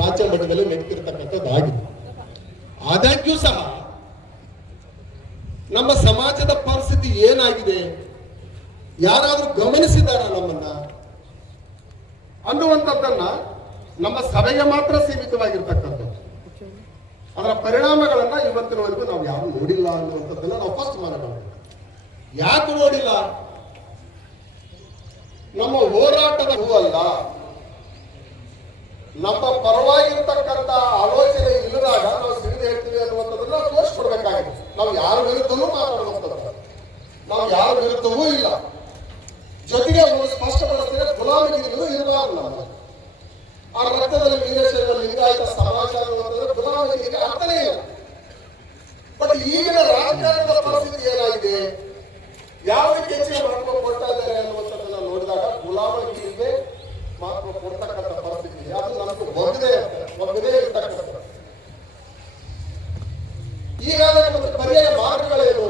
ರಾಜ್ಯ ಮಟ್ಟದಲ್ಲಿ ನಡೀತಿರ್ತಕ್ಕಂಥದ್ದಾಗಿದೆ. ಆದಾಗ್ಯೂ ಸಹ ನಮ್ಮ ಸಮಾಜದ ಪರಿಸ್ಥಿತಿ ಏನಾಗಿದೆ, ಯಾರಾದ್ರೂ ಗಮನಿಸಿದಾರ ನಮ್ಮನ್ನ ಅನ್ನುವಂಥದ್ದನ್ನ ನಮ್ಮ ಸಭೆಗೆ ಮಾತ್ರ ಸೀಮಿತವಾಗಿರ್ತಕ್ಕಂಥದ್ದು. ಅದರ ಪರಿಣಾಮಗಳನ್ನ ಇವತ್ತಿನವರೆಗೂ ನಾವು ಯಾರು ನೋಡಿಲ್ಲ ಅನ್ನುವಂಥದ್ದನ್ನ ನಾವು ಫಸ್ಟ್ ಮಾತಾಡೋಣ. ಯಾಕೆ ನೋಡಿಲ್ಲ? ನಮ್ಮ ಹೋರಾಟದ ಅಲ್ಲ, ನಮ್ಮ ಪರವಾಗಿರ್ತಕ್ಕಂಥ ಆಲೋಚನೆ ಇಲ್ಲದಾಗ ನಾವು ಸಿಡಿದು ಹೇಳ್ತೀವಿ ಅನ್ನುವಂಥದ್ದನ್ನ ನಾವು ತೋರಿಸ್ಕೊಡ್ಬೇಕಾಗಿದೆ. ನಾವು ಯಾರ ವಿರುದ್ಧವೂ ಮಾತಾಡುವಂಥದ್ದು, ನಾವು ಯಾರ ವಿರುದ್ಧವೂ ಇಲ್ಲ. ಜೊತೆಗೆ ಸ್ಪಷ್ಟಪಡಿಸಿದ್ರೆ ಗುಲಾಮಗಿರಿಗಳು ಇರಬಾರದು. ನಮ್ಮ ಆ ರಕ್ತದಲ್ಲಿ ವೀರಶೈವ ಲಿಂಗಾಯತ ಸಮಾಜ ಅನ್ನುವಂಥದ್ದು ಗುಲಾಮಗಿರಿಗೆ ಅರ್ಥನೇ ಇಲ್ಲ. ಬಟ್ ಈಗಿನ ರಾಜಕಾರಣದ ಪರಿಸ್ಥಿತಿ ಏನಾಗಿದೆ, ಯಾವುದಕ್ಕೆ ಹೆಚ್ಚಿನ ಮಹತ್ವ ಕೊಡ್ತಾ ಇದ್ದಾರೆ ಅನ್ನುವಂಥದ್ದನ್ನ ನೋಡಿದಾಗ ಗುಲಾಮಗಿರಿಗೆ ಮಹತ್ವ ಕೊಡ್ತಕ್ಕಂಥ ಪರಿಸ್ಥಿತಿ ಇದೆ. ಅದು ನಮಗೆ ಒಗ್ಗದೇ ಇರ್ತಕ್ಕಂಥ. ಈಗಾಗಲೇ ಒಂದು ಪರ್ಯಾಯ ಮಾರ್ಗಗಳೇನು?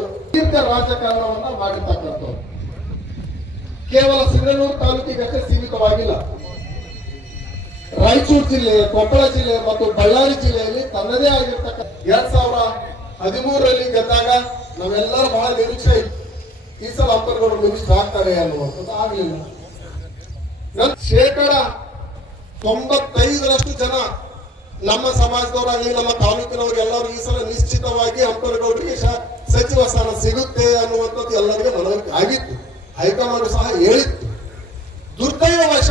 ರಾಜಕಾರಣವನ್ನ ಮಾಡಿರ್ತಕ್ಕಂಥದ್ದು ಕೇವಲ ಸಿಂಧನೂರು ತಾಲೂಕಿಗೆ ಸೀಮಿತವಾಗಿಲ್ಲ. ರಾಯಚೂರು ಜಿಲ್ಲೆ, ಕೊಪ್ಪಳ ಜಿಲ್ಲೆ ಮತ್ತು ಬಳ್ಳಾರಿ ಜಿಲ್ಲೆಯಲ್ಲಿ ತನ್ನದೇ ಆಗಿರ್ತಕ್ಕಂಥ 2013ರಲ್ಲಿ ಗೆದ್ದಾಗ ನಾವೆಲ್ಲರೂ ಬಹಳ ನಿರೀಕ್ಷೆ ಇತ್ತು, ಈ ಸಲ ಅಂಬರ್ಗೌಡರು ಮಿನಿಸ್ಟರ್ ಆಗ್ತಾರೆ ಅನ್ನುವಂಥದ್ದು. ಆಗ್ಲಿಲ್ಲ. 95% ಜನ ನಮ್ಮ ಸಮಾಜದವರಾಗಲಿ ನಮ್ಮ ತಾಲೂಕಿನವರು ಎಲ್ಲರೂ ಈ ಸಲ ನಿಶ್ಚಿತವಾಗಿ ಅಂಬರ್ಗೌಡರಿಗೆ ಸಚಿವ ಸ್ಥಾನ ಸಿಗುತ್ತೆ ಅನ್ನುವಂಥದ್ದು ಎಲ್ಲರಿಗೂ ಮನವರಿಕೆ ಆಗಿತ್ತು. ಹೈಕಮಾಂಡ್ ಸಹ ಹೇಳಿತ್ತು. ದುರ್ದೈವವಶ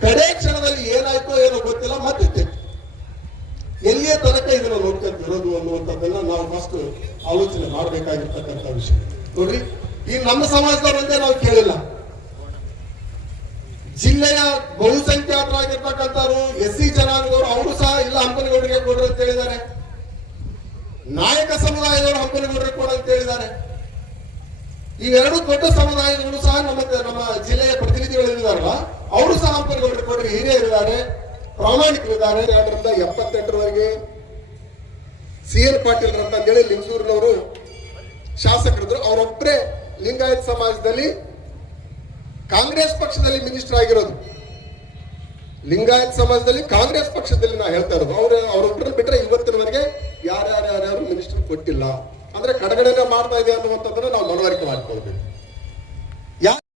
ಕಡೆ ಕ್ಷಣದಲ್ಲಿ ಏನಾಯ್ತೋ ಏನೋ ಗೊತ್ತಿಲ್ಲ, ಮತ್ತೆ ಎಲ್ಲಿಯ ತನಕ ಇದನ್ನು ನೋಡ್ಕೊಂತಿರೋದು ಅನ್ನುವಂಥದ್ದನ್ನ ನಾವು ಫಸ್ಟ್ ಆಲೋಚನೆ ಮಾಡಬೇಕಾಗಿರ್ತಕ್ಕಂಥ ವಿಷಯ. ನೋಡ್ರಿ, ಈ ನಮ್ಮ ಸಮಾಜದವರಂತೆ ನಾವು ಕೇಳಿಲ್ಲ. ಜಿಲ್ಲೆಯ ಬಹುಸಂಖ್ಯಾತರಾಗಿರ್ತಕ್ಕಂಥವ್ರು SC ಜನಾಂಗದವರು ಅವರು ಸಹ ಇಲ್ಲ ಹಂಪನಗೌಡರಿಗೆ ಕೊಡ್ರಿ ಅಂತ ಹೇಳಿದ್ದಾರೆ. ನಾಯಕ ಸಮುದಾಯದವರು ಹಂಪನಗೌಡರಿಗೆ ಕೊಡ ಅಂತ ಹೇಳಿದ್ದಾರೆ. ಇವೆರಡು ದೊಡ್ಡ ಸಮುದಾಯಗಳು ಸಹ ನಮ್ಮ ಜಿಲ್ಲೆಯ ಪ್ರತಿನಿಧಿಗಳು ಇದ್ದಾರಲ್ಲ, ಅವರು ಸಹ ಹಂಪನಗೌಡರಿಗೆ ಕೊಡ್ರಿ, ಹಿರಿಯರಿದ್ದಾರೆ, ಪ್ರಾಮಾಣಿಕರಿದ್ದಾರೆ. 2ರಿಂದ 78ರವರೆಗೆ CN ಪಾಟೀಲ್ ಅಂತ ಹೇಳಿ ಲಿಂಗಸೂರಿನವರು ಶಾಸಕರಿದ್ರು. ಅವರೊಬ್ಬರೇ ಲಿಂಗಾಯತ ಸಮಾಜದಲ್ಲಿ ಕಾಂಗ್ರೆಸ್ ಪಕ್ಷದಲ್ಲಿ ಮಿನಿಸ್ಟರ್ ಆಗಿರೋದು. ಲಿಂಗಾಯತ ಸಮಾಜದಲ್ಲಿ ಕಾಂಗ್ರೆಸ್ ಪಕ್ಷದಲ್ಲಿ ನಾ ಹೇಳ್ತಾ ಇರೋದು. ಅವರೊಬ್ಬರನ್ನ ಬಿಟ್ಟರೆ ಇವತ್ತಿನವರೆಗೆ ಯಾರ್ಯಾರು ಮಿನಿಸ್ಟರ್ ಕೊಟ್ಟಿಲ್ಲ. ಅಂದ್ರೆ ಕಡೆಗಡೆನೆ ಮಾಡ್ತಾ ಇದೆ ಅನ್ನುವಂಥದ್ದನ್ನ ನಾವು ಮನವರಿಕೆ ಮಾಡ್ಕೊಳ್ಬೇಕು.